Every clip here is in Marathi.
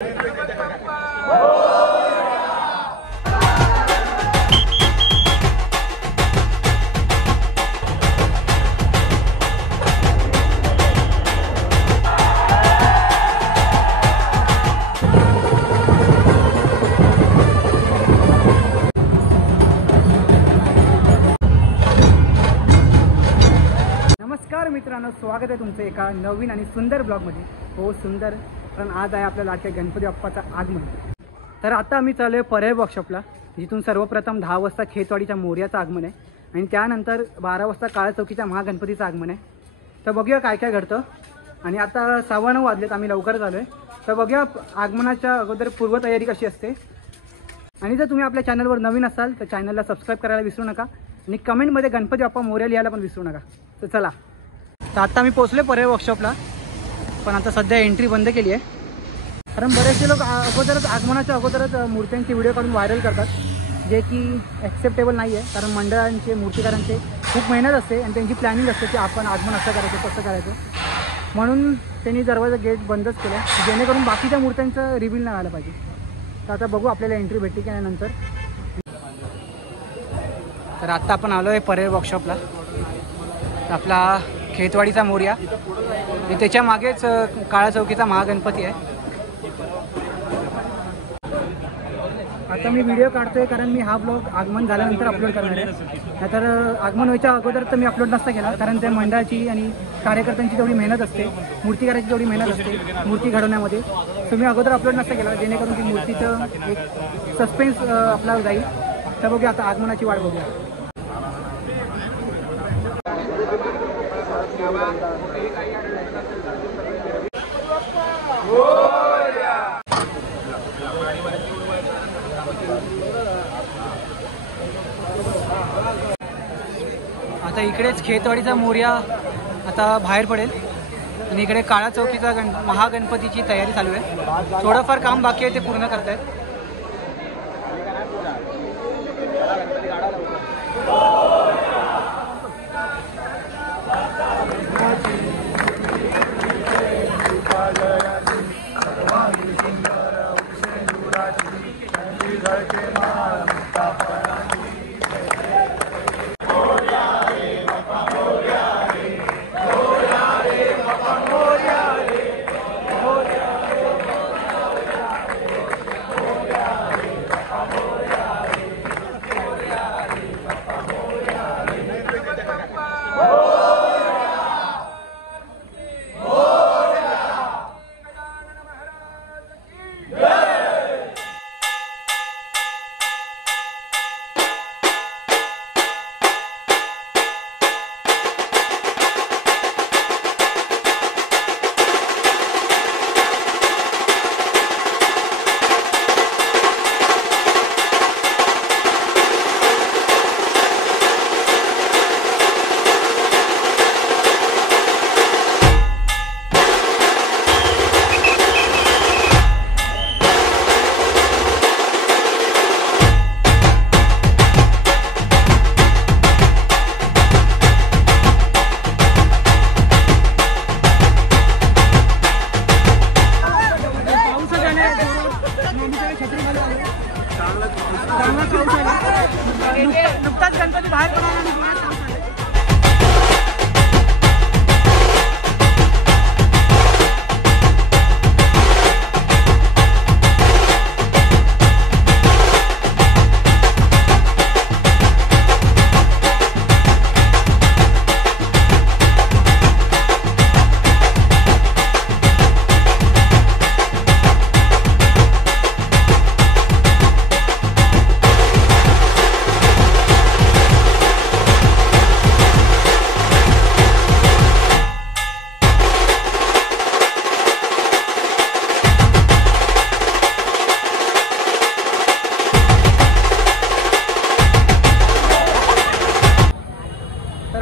नमस्कार मित्रांनो, स्वागत आहे तुमचं एका नवीन आणि सुंदर ब्लॉगमध्ये. हो सुंदर, कारण आज आहे आपल्या लाडक्या गणपती बाप्पाचं आगमन. तर आता आम्ही चालू आहे परेड वर्कशॉपला, जिथून सर्वप्रथम 10 वाजता खेतवाडीच्या मोर्याचं आगमन आहे आणि त्यानंतर 12 वाजता काळा चौकीच्या महागणपतीचं आगमन आहे. तर बघूया काय काय घडतं. आणि आता 9:15 वाजलेत, आम्ही लवकरच आलो आहे. तर बघूया आगमनाच्या अगोदर पूर्वतयारी कशी असते. आणि जर तुम्ही आपल्या चॅनलवर नवीन असाल तर चॅनलला सबस्क्राईब करायला विसरू नका आणि कमेंटमध्ये गणपती बाप्पा मोर्या लिहायला पण विसरू नका. तर चला, तर आता आम्ही पोचलो परेड वर्कशॉपला, पण आता सध्या एंट्री बंद केली आहे. कारण बरेचसे लोक अगोदरच आगमनाच्या अगोदरच मूर्त्यांचे व्हिडिओ काढून व्हायरल करतात, जे की ॲक्सेप्टेबल नाही आहे. कारण मंडळांचे मूर्तिकारांचे खूप मेहनत असते आणि त्यांची प्लॅनिंग असते की आपण आगमन असं करायचं तसं करायचं. म्हणून त्यांनी दरवाजा गेट बंदच केला, जेणेकरून बाकीच्या मूर्त्यांचं रिव्हील नाही व्हायला पाहिजे. तर आता बघू आपल्याला एंट्री भेटते की नाही नंतर. तर आत्ता आपण आलो आहे परेड वर्कशॉपला. आपला खेतवाडीचा मोर्या आणि त्याच्या मागेच काळा चौकीचा महागणपती आहे. आता मी व्हिडिओ काढतोय कारण मी हा ब्लॉग आगमन झाल्यानंतर अपलोड करणार आहे. नाहीतर आगमन व्हायच्या अगोदर तर मी अपलोड नसता केला, कारण त्या मंडळाची आणि कार्यकर्त्यांची तेवढी मेहनत असते, मूर्तिकाराची तेवढी मेहनत असते मूर्ती घडवण्यामध्ये. तर मी अगोदर अपलोड नसता केला, जेणेकरून ती मूर्तीचं एक सस्पेन्स आपला जाईल. तर बघूया आता आगमनाची वाट बघूया. आता इकडेच खेतवाडीचा मोर्या आता बाहेर पडेल आणि इकडे काळा चौकीचा महागणपतीची तयारी चालू आहे. थोडंफार काम बाकी आहे, ते पूर्ण करतायत. नुकताच गणपती बाहेर पडला.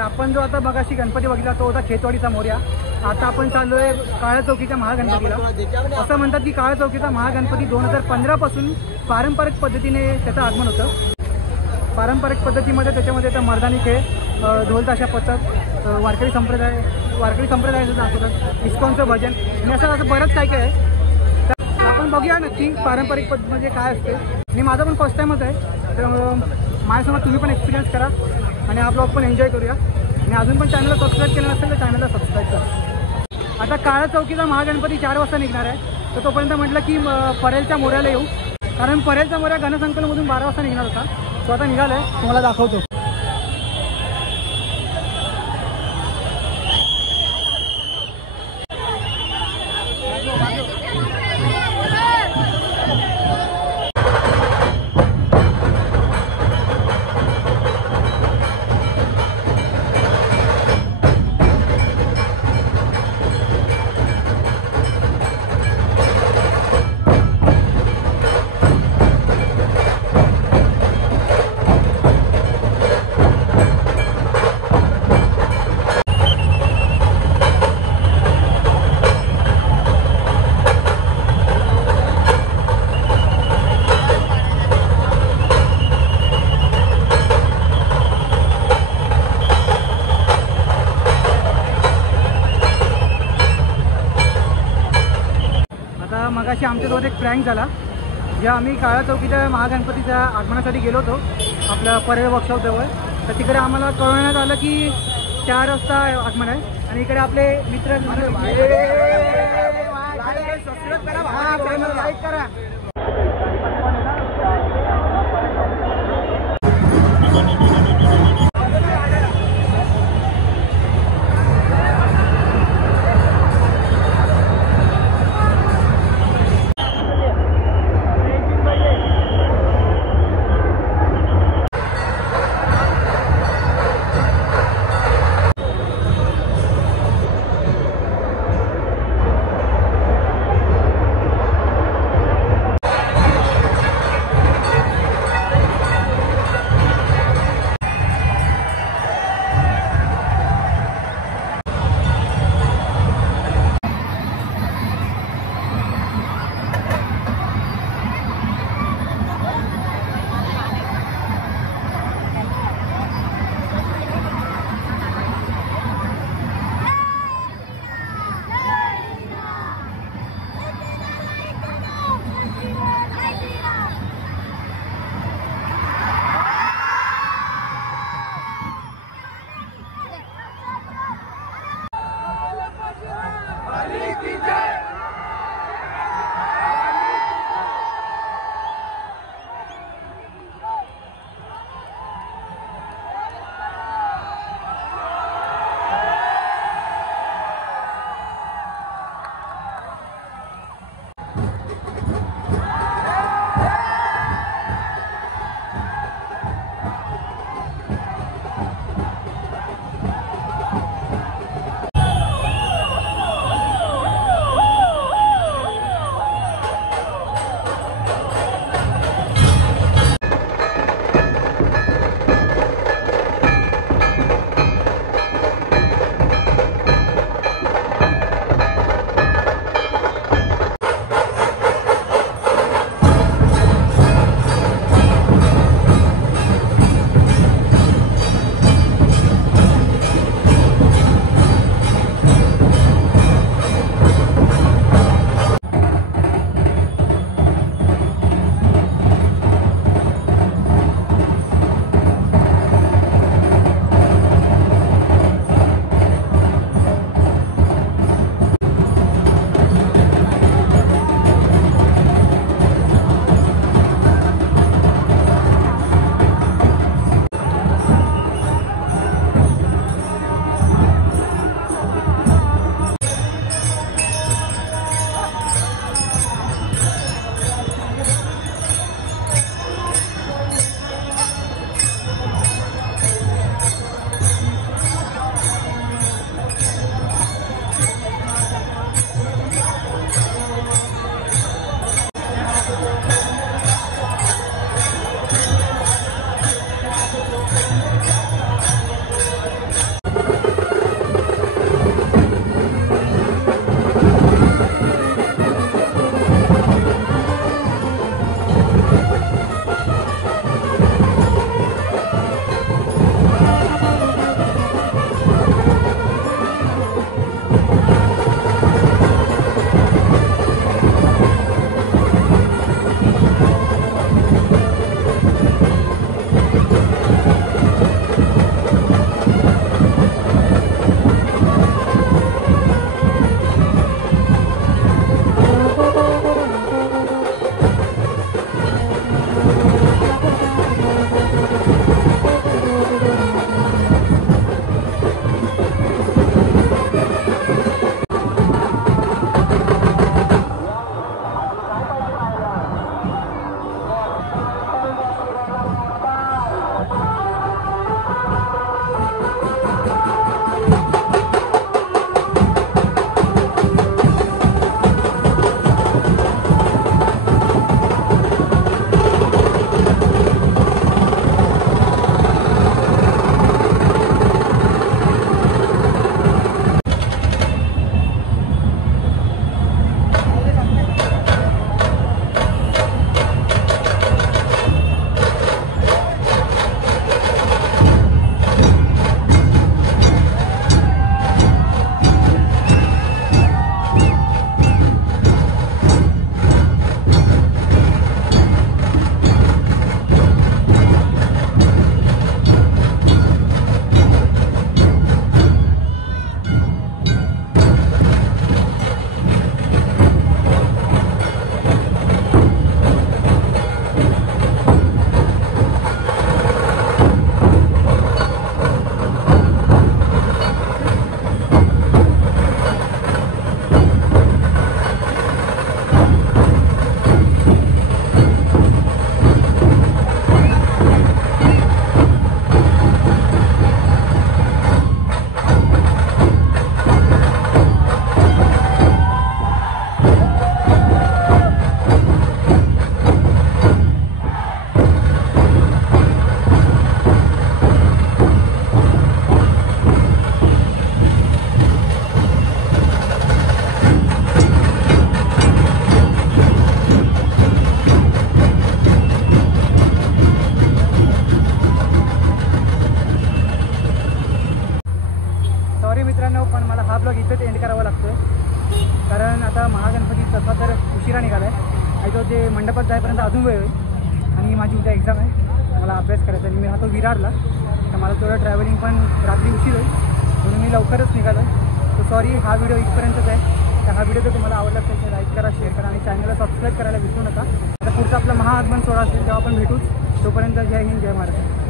आपण जो आता मगाशी गणपती बघितला तो होता खेतवाडीचा मोर्या. आता आपण चाललो आहे काळा चौकीच्या महागणपतीला. असं म्हणतात की काळा चौकीचा महागणपती 2015 पासून पारंपरिक पद्धतीने त्याचं आगमन होतं. पारंपरिक पद्धतीमध्ये त्याच्यामध्ये आता मर्दानी खेळ, ढोल ताशा पथक, वारकरी संप्रदायाचं दाखवतात, इस्कॉनचं भजन आणि असं बरंच काय काय आहे. तर आपण आपण बघूया नक्की पारंपरिक पद्धत म्हणजे काय असते. आणि माझा पण फर्स्ट टाईमच आहे, तर माझ्यासमोर तुम्ही पण एक्सपिरियन्स करा आणि हा ब्लॉग पण एन्जॉय करूया. आणि अजून पण चॅनलला सबस्क्राईब केलं नसेल तर चॅनलला सबस्क्राईब करा. आता काळा चौकीचा महागणपती 4 वाजता निघणार आहे, तर तोपर्यंत म्हटलं की परेलच्या मोऱ्याला येऊ, कारण परेलच्या मोऱ्या गणसंकुलमधून 12 वाजता निघणार होता. तो आता निघाला आहे, तुम्हाला दाखवतो. मगाशी आमच्यासोबत एक प्रँक झाला. जेव्हा आम्ही काळा चौकीच्या महागणपतीच्या आगमनासाठी गेलो होतो आपल्या परेल वर्कशॉप जवळ, तर तिकडे आम्हाला कळवण्यात आलं की 4 वाजता आगमन आहे. आणि इकडे आपले मित्र लाईक करा. मला हा ब्लॉग इथेच एंड करावा लागतो कारण आता महागणपती तसा तर उशिरा निघाला आहे आणि तो जे मंडपात जाईपर्यंत अजून वेळ होईल आणि माझी उद्या एक्झाम आहे, मला अभ्यास करायचा आहे. मी राहतो विरारला, तर मला थोडं ट्रॅव्हलिंग पण रात्री उशीर होईल म्हणून मी लवकरच निघालो. तर सॉरी, हा व्हिडिओ इथपर्यंतच आहे. तर हा व्हिडिओ जर तुम्हाला आवडला असेल तर लाईक करा, शेअर करा आणि चॅनलला सबस्क्राईब करायला विसरू नका. आता पुढचा आपला महाआगमन सोहळा असेल तेव्हा आपण भेटूच. तोपर्यंत जय हिंद, जय महाराष्ट्र.